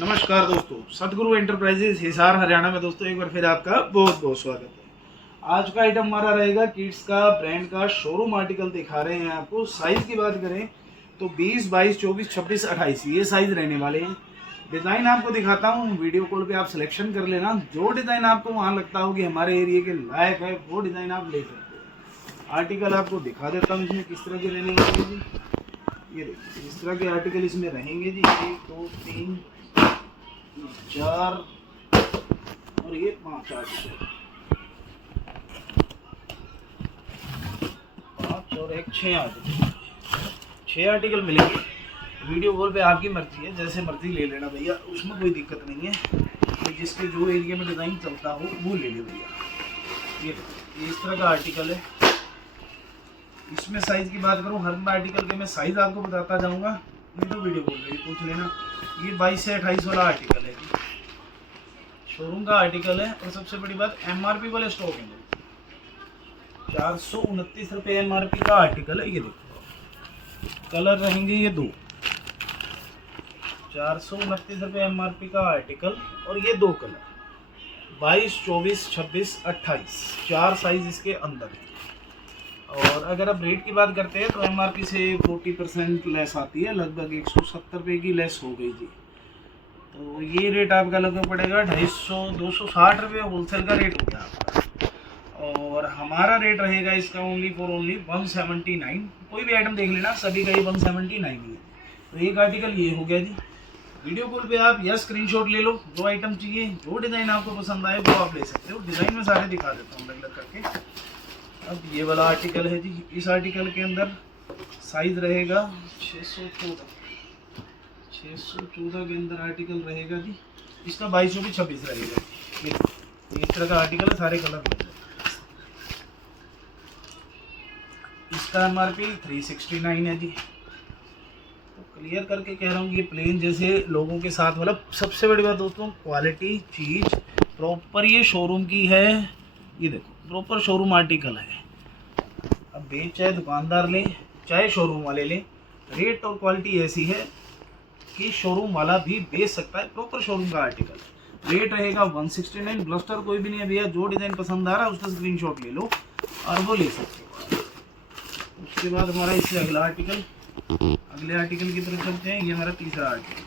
नमस्कार दोस्तों, सतगुरु एंटरप्राइजेज हिसार हरियाणा में दोस्तों एक बार फिर आपका बहुत बहुत स्वागत है। आज का आइटम हमारा रहेगा किड्स का ब्रांड का शोरूम आर्टिकल दिखा रहे हैं आपको। साइज की बात करें तो 20, 22, 24, 26, 28 ये साइज रहने वाले हैं। डिज़ाइन आपको दिखाता हूँ, वीडियो कॉल पे आप सिलेक्शन कर लेना। जो डिज़ाइन आपको वहाँ लगता हो कि हमारे एरिया के लायक है वो डिज़ाइन आप ले सकते हो। आर्टिकल आपको दिखा देता हूँ इसमें किस तरह के रहने वाले जी। ये देखिए इस तरह के आर्टिकल इसमें रहेंगे जी। 1, 2, 3, 4 और ये 5 आर्टिकल, 5 और 1 6 आर्टिकल, 6 आर्टिकल मिलेंगे। वीडियो कॉल पे आपकी मर्जी है, जैसे मर्जी ले लेना भैया, उसमें कोई दिक्कत नहीं है। तो जिसके जो एरिया में डिज़ाइन चलता हो वो ले ले भैया। ये इस तरह का आर्टिकल है। इसमें साइज़ की बात करूँ, हर आर्टिकल के मैं साइज़ आपको बताता जाऊँगा, नहीं तो वीडियो कॉल पे पूछ लेना। ये 22 से 28 वाला आर्टिकल है, शोरूम का आर्टिकल है। और सबसे बड़ी बात एमआरपी वाले स्टॉक है। 429 रुपये एमआरपी का आर्टिकल है। ये देखो कलर रहेंगे ये 2, 429 रुपये एमआरपी का आर्टिकल और ये 2 कलर 22, 24, 26, 28 4 साइज इसके अंदर है। और अगर आप रेट की बात करते हैं तो एमआरपी से 40% लेस आती है, लगभग 170 रुपये की लेस हो गई जी। तो ये रेट आपका लगभग पड़ेगा 250, 260 रुपये होलसेल का रेट हो गया आपका। और हमारा रेट रहेगा इसका ओनली 179। कोई भी आइटम देख लेना, सभी का ये 179 ही है। तो एक आर्टिकल ये हो गया जी। वीडियो कॉल पे आप या स्क्रीनशॉट ले लो, जो आइटम चाहिए, जो डिज़ाइन आपको पसंद आए वो आप ले सकते हो। डिज़ाइन में सारे दिखा देता हूँ अलग अलग करके। अब ये वाला आर्टिकल है जी। इस आर्टिकल के अंदर साइज रहेगा 614 के अंदर आर्टिकल रहेगा जी। इसका 22, 24, 26 रहेगा। ये इस तरह का आर्टिकल है, सारे कलर मिल जाए। इसका एमआरपी 369 है जी। तो क्लियर करके कह रहा हूँ, ये प्लेन जैसे लोगों के साथ, मतलब सबसे बड़ी बात दोस्तों क्वालिटी चीज़ प्रॉपर ये शोरूम की है। ये देखो प्रॉपर शोरूम आर्टिकल है। अब बेच चाहे दुकानदार ले चाहे शोरूम वाले ले, रेट और क्वालिटी ऐसी है कि शोरूम वाला भी बेच सकता है। प्रॉपर शोरूम का आर्टिकल। रेट रहेगा 169। ब्लस्टर कोई भी नहीं है भैया, जो डिज़ाइन पसंद आ रहा है उसका स्क्रीनशॉट ले लो और वो ले सकते हो। उसके बाद हमारा इससे अगला आर्टिकल, अगले आर्टिकल की तरफ चलते हैं। ये हमारा तीसरा आर्टिकल।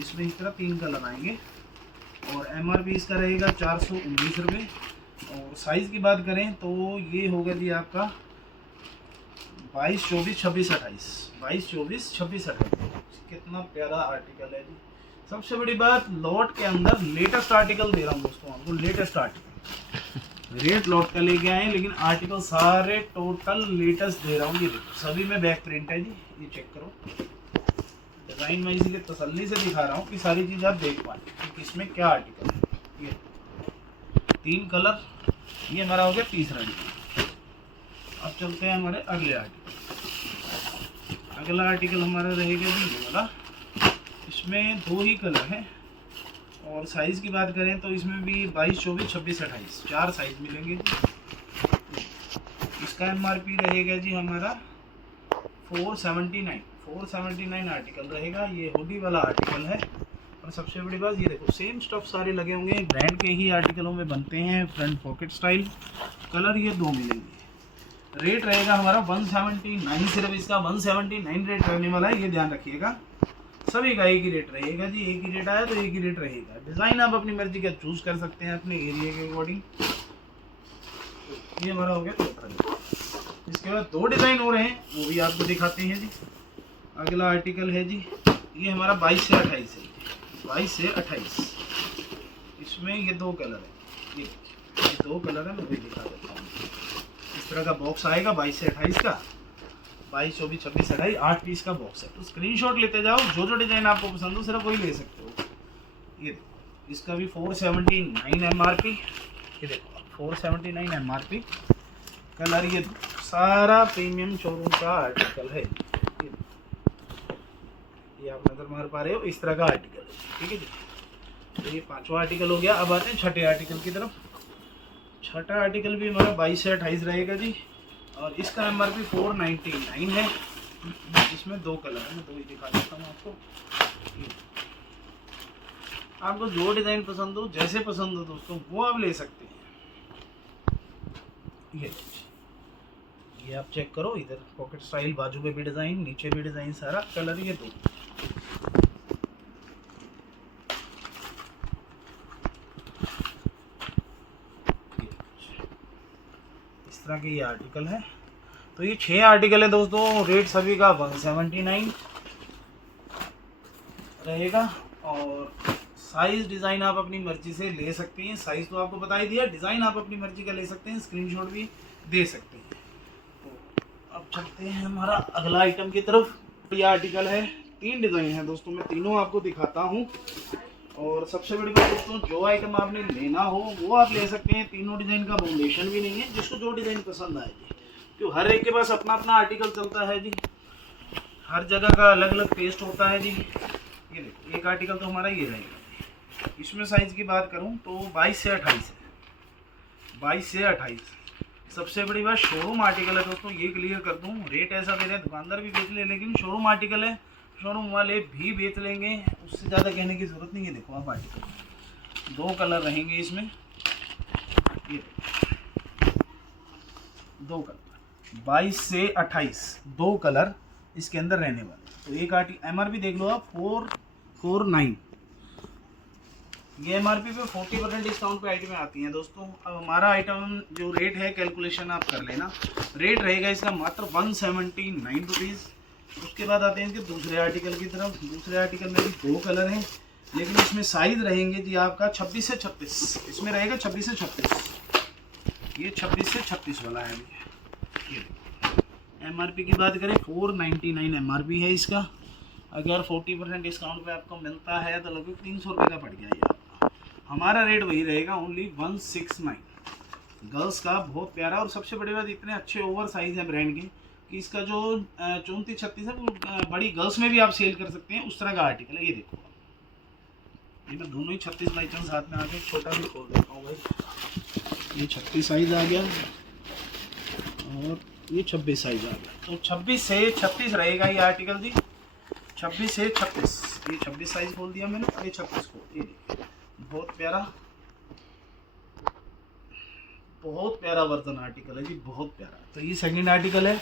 इसमें इस तरह 3 कलर आएंगे और एमआरपी इसका रहेगा 419 रुपये। और साइज़ की बात करें तो ये होगा जी आपका 22, 24, 26, 28 22, 24, 26, 28। कितना प्यारा आर्टिकल है जी। सबसे बड़ी बात, लॉट के अंदर लेटेस्ट आर्टिकल दे रहा हूँ दोस्तों आपको। लेटेस्ट आर्टिकल, रेट लॉट का लेके आए, लेकिन आर्टिकल सारे टोटल लेटेस्ट दे रहा हूँ। ये देखो सभी में बैक प्रिंट है जी। ये चेक करो, डिज़ाइन मैं इसीलिए तसल्ली से दिखा रहा हूँ कि सारी चीज़ आप देख पाएँ कि किसमें क्या आर्टिकल है। ये 3 कलर, ये हमारा हो गया तीसरा आर्टिकल। अब चलते हैं हमारे अगले आर्टिकल। अगला आर्टिकल हमारा रहेगा जी ये वाला। इसमें 2 ही कलर हैं और साइज़ की बात करें तो इसमें भी 22, 24, 26, 28 4 साइज़ मिलेंगे जी। इसका एमआरपी रहेगा जी हमारा 479 आर्टिकल रहेगा। ये हुडी वाला आर्टिकल है। और सबसे बड़ी बात ये देखो सेम स्टफ सारे लगे होंगे, ब्रांड के ही आर्टिकलों में बनते हैं, फ्रंट पॉकेट स्टाइल। कलर ये 2 मिलेंगे। रेट रहेगा हमारा 179। सिर्फ इसका 179 रेट रहने वाला है, ये ध्यान रखिएगा। सभी का एक ही रेट रहेगा जी। एक ही रेट आया तो एक ही रेट रहेगा। डिज़ाइन आप अपनी मर्जी का चूज़ कर सकते हैं अपने एरिया के अकॉर्डिंग। ये हमारा हो गया चौथा। इसके बाद 2 डिज़ाइन हो रहे हैं, वो भी आपको दिखाते हैं जी। अगला आर्टिकल है जी, ये हमारा 22 से 28 है। 22 से 28 इसमें ये 2 कलर है। ये 2 कलर है, मैं भी दिखा देता हूँ। इस तरह का बॉक्स आएगा 22 से 28 का। 22, 24, 26, 28 8 पीस का बॉक्स है। तो स्क्रीनशॉट लेते जाओ, जो जो डिज़ाइन आपको पसंद हो सिर्फ वही ले सकते हो। ये देखो इसका भी 479 एमआरपी। ये देखो 479 एमआरपी। कलर ये सारा प्रीमियम शोरूम का आर्टिकल है। ये आप नजर मार पा रहे हो, इस तरह का आर्टिकल है। ठीक है जी। तो ये 5वां आर्टिकल हो गया। अब आते हैं छठे आर्टिकल की तरफ। छठा आर्टिकल भी हमारा 22 से 28 रहेगा जी। और इसका एमआरपी 499 है। इसमें 2 कलर है, मैं 2 ही दिखा देता हूँ आपको। आपको जो डिज़ाइन पसंद हो, जैसे पसंद हो दोस्तों, वो आप ले सकते हैं। ये आप चेक करो, इधर पॉकेट स्टाइल, बाजू में भी डिज़ाइन, नीचे भी डिज़ाइन, सारा कलर ये दो। इस तरह के ये आर्टिकल है। तो ये 6 आर्टिकल है दोस्तों, रेट सभी का 179 रहेगा। और साइज़ डिज़ाइन आप अपनी मर्ज़ी से ले सकते हैं। साइज़ तो आपको बता ही दिया, डिज़ाइन आप अपनी मर्ज़ी का ले सकते हैं, स्क्रीनशॉट भी दे सकते हैं। तो अब चलते हैं हमारा अगला आइटम की तरफ। ये आर्टिकल है, 3 डिज़ाइन है दोस्तों, मैं तीनों आपको दिखाता हूँ। और सबसे बड़ी बात दोस्तों, जो आइटम आपने लेना हो वो आप ले सकते हैं। तीनों डिज़ाइन का बाउंडेशन भी नहीं है, जिसको जो डिज़ाइन पसंद आए जी, क्यों हर एक के पास अपना अपना आर्टिकल चलता है जी, हर जगह का अलग अलग टेस्ट होता है जी। ये देखो, एक आर्टिकल तो हमारा ये रहेगा। इसमें साइज़ की बात करूं तो 22 से 28 है, 22 से 28। सबसे बड़ी बात, शोरूम आर्टिकल है दोस्तों, ये क्लियर कर दूं। रेट ऐसा दे रहे हैं, दुकानदार भी बेच ले, लेकिन शोरूम आर्टिकल है, शोरूम वाले भी बेच लेंगे, उससे ज़्यादा कहने की ज़रूरत नहीं है। देखो आप आर्टिकल, 2 कलर रहेंगे इसमें, ये 2 कलर, 22 से 28 2 कलर इसके अंदर रहने वाले। तो एक आर्टिकल MRP देख लो आप, 449। ये MRP पे 40% डिस्काउंट पे आइटमें आती हैं दोस्तों। अब हमारा आइटम जो रेट है, कैलकुलेशन आप कर लेना, रेट रहेगा इसका मात्र 179 रुपीज़। उसके बाद आते हैं इनके दूसरे आर्टिकल की तरफ। दूसरे आर्टिकल में भी 2 कलर हैं, लेकिन इसमें साइज़ रहेंगे जी आपका 26 से 36। इसमें रहेगा 26 से 36, ये 26 से 36 वाला है। ये MRP की बात करें, 499 MRP है इसका। अगर 40% डिस्काउंट पे आपको मिलता है तो लगभग 300 रुपये का पड़ गया ये आपका। हमारा रेट वही रहेगा, ओनली 169। गर्ल्स का बहुत प्यारा, और सबसे बड़ी बात, इतने अच्छे ओवर साइज़ है ब्रांड के कि इसका जो 34-36 है वो बड़ी गर्ल्स में भी आप सेल कर सकते हैं, उस तरह का आर्टिकल है। ये देखो, ये मैं दोनों ही 36 बाई चांस हाथ में आके छोटा भी खोल देता हूँ भाई। ये 36 साइज़ आ गया और ये 26 साइज़ आ गया। तो 26 से 36 रहेगा ये आर्टिकल जी, 26 से 36। ये 26 साइज़ खोल दिया मैंने, और ये 36 खोल। ये देखिए, बहुत प्यारा, बहुत प्यारा वर्जन आर्टिकल है जी, बहुत प्यारा। तो ये सेकंड आर्टिकल है।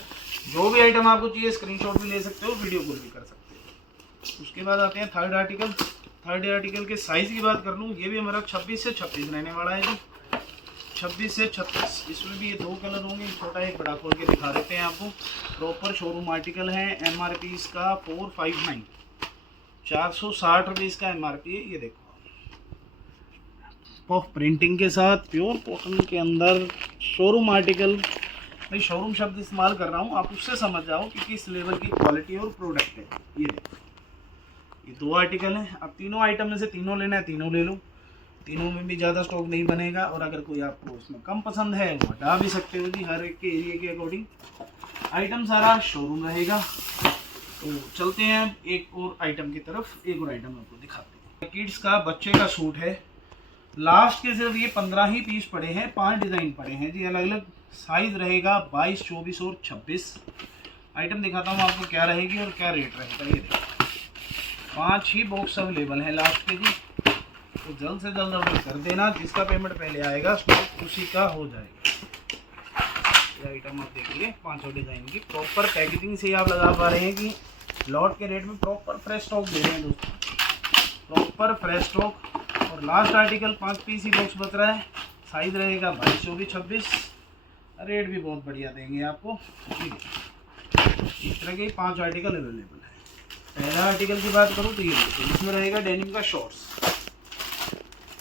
जो भी आइटम आपको चाहिए, स्क्रीनशॉट भी ले सकते हो, वीडियो कॉल भी कर सकते हो। उसके बाद आते हैं थर्ड आर्टिकल। थर्ड आर्टिकल के साइज़ की बात कर लूँ, ये भी हमारा 26 से 36 रहने वाला है जी, 26 से 36। इसमें भी ये 2 कलर होंगे, छोटा एक बड़ा खोल के दिखा देते हैं आपको। प्रॉपर शोरूम आर्टिकल है। MRP इसका 459, 460 रुपये इसका MRP है। ये देखो, पफ प्रिंटिंग के साथ, प्योर कॉटन के अंदर, शोरूम आर्टिकल। मैं शोरूम शब्द इस्तेमाल कर रहा हूँ, आप उससे समझ जाओ कि किस लेवल की क्वालिटी और प्रोडक्ट है। ये देखो, ये 2 आर्टिकल हैं। अब तीनों आइटम में से तीनों लेना है, तीनों ले लो। तीनों में भी ज़्यादा स्टॉक नहीं बनेगा, और अगर कोई आपको उसमें कम पसंद है वो हटा भी सकते हो जी, हर एक के एरिया के अकॉर्डिंग। आइटम सारा शोरूम रहेगा। तो चलते हैं एक और आइटम की तरफ, एक और आइटम आपको दिखाते हैं। किड्स का बच्चे का सूट है, लास्ट के सिर्फ ये 15 ही पीस पड़े हैं, 5 डिज़ाइन पड़े हैं जी, अलग अलग साइज़ रहेगा, 22, 24 और 26। आइटम दिखाता हूँ आपको क्या रहेगी और क्या रेट रहेगा। ये देखो, 5 ही बॉक्स अवेलेबल हैं लास्ट के जी, तो जल्द से जल्द ऑर्डर कर देना। जिसका पेमेंट पहले आएगा स्टॉक उसी का हो जाएगा। ये आइटम आप देखिए, 5 डिज़ाइन की प्रॉपर पैकेजिंग से आप लगा पा रहे हैं कि लॉट के रेट में प्रॉपर फ्रेश स्टॉक दे रहे हैं दोस्तों, प्रॉपर फ्रेश स्टॉक। और लास्ट आर्टिकल 5 पीस ही बॉक्स बच रहा है, साइज़ रहेगा 22, 24, 26। रेट भी बहुत बढ़िया देंगे आपको। इस तरह के 5 आर्टिकल अवेलेबल है। पहला आर्टिकल की बात करूँ तो ये देखिए, इसमें रहेगा डेनिम का शॉर्ट्स,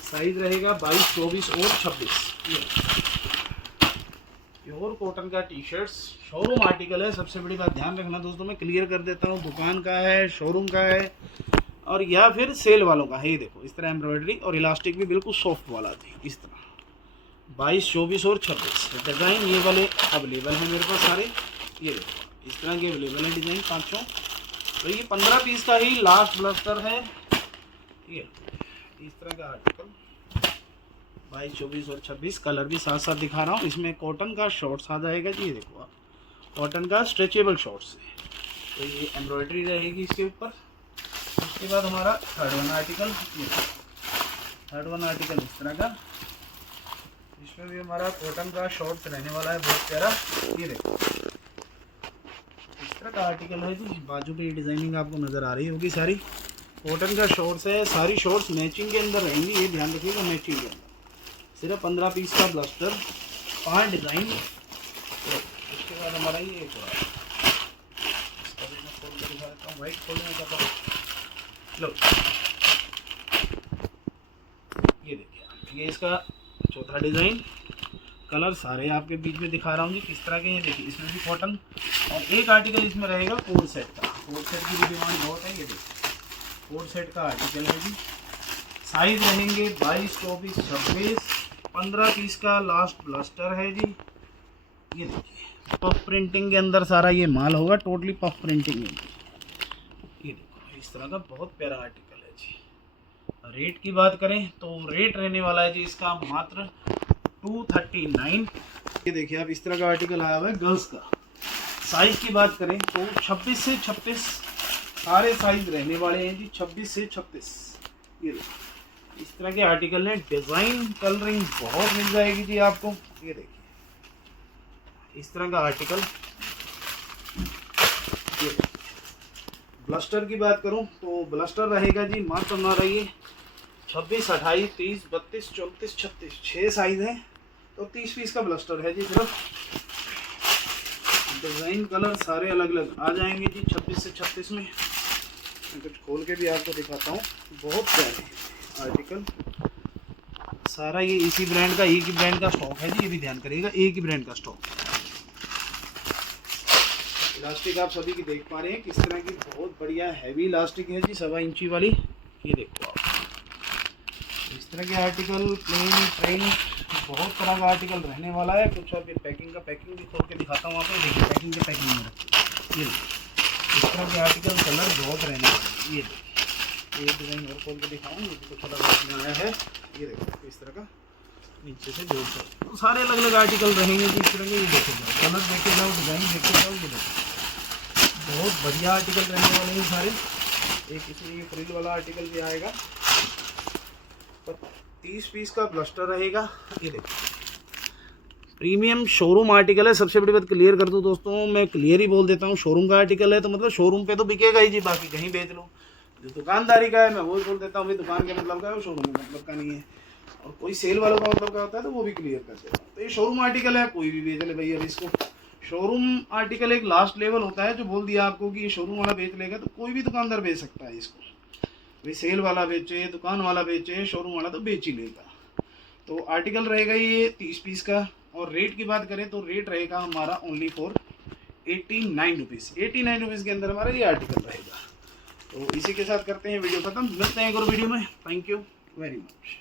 साइज़ रहेगा 22, 24 और 26। प्योर कॉटन का टी शर्ट्स, शोरूम आर्टिकल है। सबसे बड़ी बात ध्यान रखना दोस्तों, मैं क्लियर कर देता हूँ, दुकान का है, शोरूम का है, और या फिर सेल वालों का है। ये देखो, इस तरह एम्ब्रॉयडरी और इलास्टिक भी बिल्कुल सॉफ्ट वाला थी। इस तरह 22, 24 और 26 डिज़ाइन ये वाले अवेलेबल हैं मेरे पास सारे। ये देखो, इस तरह के अवेलेबल हैं डिज़ाइन 500। तो ये 15 पीस का ही लास्ट ब्लस्टर है। ये इस तरह का आर्टिकल 22, 24 और 26, कलर भी साथ साथ दिखा रहा हूँ। इसमें कॉटन का शॉर्ट्स आ जाएगा जी, ये देखो आप, कॉटन का स्ट्रेचेबल शॉर्ट्स है। तो ये एम्ब्रॉयडरी रहेगी इसके ऊपर। उसके बाद हमारा थर्ड वन आर्टिकल, ये थर्ड वन आर्टिकल इस तरह का, इसमें भी हमारा कॉटन का शॉर्ट्स रहने वाला है, बहुत प्यारा। ये देखो इस तरह का आर्टिकल है जी। बाजू पे डिजाइनिंग आपको नज़र आ रही होगी सारी, कॉटन का शॉर्ट्स है, सारी शॉर्ट्स मैचिंग के अंदर रहेंगी, ये ध्यान रखिएगा, मैचिंग के अंदर। सिर्फ 15 पीस का ब्लास्टर, 5 डिज़ाइन। उसके बाद हमारा ये एक और इसका भी मैं खोल कर दिखा देता हूँ, वाइट खोलने का। लो ये देखिए, ये इसका चौथा डिज़ाइन। कलर सारे आपके बीच में दिखा रहा हूँ जी किस तरह के हैं। देखिए इसमें भी कॉटन, और एक आर्टिकल इसमें रहेगा कोड सेट का। कोड सेट की भी डिमांड बहुत है। ये देखिए कोड सेट का आर्टिकल है जी। साइज रहेंगे 22, 24, 26, 15 पीस का लास्ट ब्लास्टर है जी। ये देखिए पफ प्रिंटिंग के अंदर सारा ये माल होगा, टोटली पफ प्रिंटिंग है। ये देखो इस तरह का बहुत प्यारा आर्टिकल है जी। रेट की बात करें तो रेट रहने वाला है जी इसका मात्र 239। ये देखिए आप इस तरह का आर्टिकल आया हुआ है गर्ल्स का। साइज की बात करें तो 26 से 36 सारे साइज रहने वाले हैं जी, 26 से 36। ये देखिए इस तरह के आर्टिकल हैं। डिज़ाइन कलरिंग बहुत मिल जाएगी जी आपको। ये देखिए इस तरह का आर्टिकल। ये ब्लास्टर की बात करूं तो ब्लास्टर रहेगा जी मात्र हमारा ये 26, 28, 30, 32, 34, 36 6 साइज है, तो 30 पीस का ब्लास्टर है जी। सिर्फ डिज़ाइन कलर सारे अलग अलग आ जाएंगे जी 26 से 36 में। मैं कुछ खोल के भी आपको दिखाता हूँ, बहुत प्यारे आर्टिकल। सारा ये इसी ब्रांड का, एक ही ब्रांड का स्टॉक है जी, ये भी ध्यान करिएगा, एक ही ब्रांड का स्टॉक। इलास्टिक आप सभी की देख पा रहे हैं किस तरह की, बहुत बढ़िया हैवी इलास्टिक है जी, 1.25 इंची वाली। ये देखो आप इस तरह के आर्टिकल, प्लेन प्रिंट, बहुत तरह का आर्टिकल रहने वाला है। कुछ और पैकिंग भी खोल के दिखाता हूँ आपको। देखिए पैकिंग में रखिए, ये इस तरह के आर्टिकल, कलर बहुत रहने वाले हैं। ये देखिए ये डिज़ाइन और खोल के दिखाऊँ, ये कुछ अलग में आया है। ये देखो इस तरह का नीचे से जोड़ कर, तो सारे अलग अलग आर्टिकल रहेंगे जी इस तरह के। ये देखे जाओ, कलर देखे जाओ, डिज़ाइन देखे जाओ। ये देखो बहुत बढ़िया आर्टिकल रहने वाले हैं सारे। एक इसमें ये फ्रिल वाला आर्टिकल भी आएगा, 30 पीस का ब्लास्टर रहेगा। ये देखो प्रीमियम शोरूम आर्टिकल है। सबसे बड़ी बात क्लियर कर दूं दोस्तों, मैं क्लियर ही बोल देता हूँ, शोरूम का आर्टिकल है तो मतलब शोरूम पे तो बिकेगा ही जी, बाकी कहीं बेच लो। जो दुकानदारी का है मैं वो बोल देता हूँ, भाई दुकान के मतलब का है, वो शोरूम का मतलब का नहीं है। और कोई सेल वालों का मतलब का होता है तो वो भी क्लियर कर देता हूँ। तो ये शोरूम आर्टिकल है, कोई भी बेच ले भैया इसको। शोरूम आर्टिकल एक लास्ट लेवल होता है, जो बोल दिया आपको कि ये शोरूम वाला बेच लेगा, तो कोई भी दुकानदार बेच सकता है इसको। भाई सेल वाला बेचे, दुकान वाला बेचे, शोरूम वाला तो बेच ही लेगा। तो आर्टिकल रहेगा ये 30 पीस का। और रेट की बात करें तो रेट रहेगा हमारा ओनली फॉर 89 रुपीज़। 89 रुपीज़ के अंदर हमारा ये आर्टिकल रहेगा। तो इसी के साथ करते हैं वीडियो ख़त्म, मिलते हैं एक और वीडियो में। Thank you very much.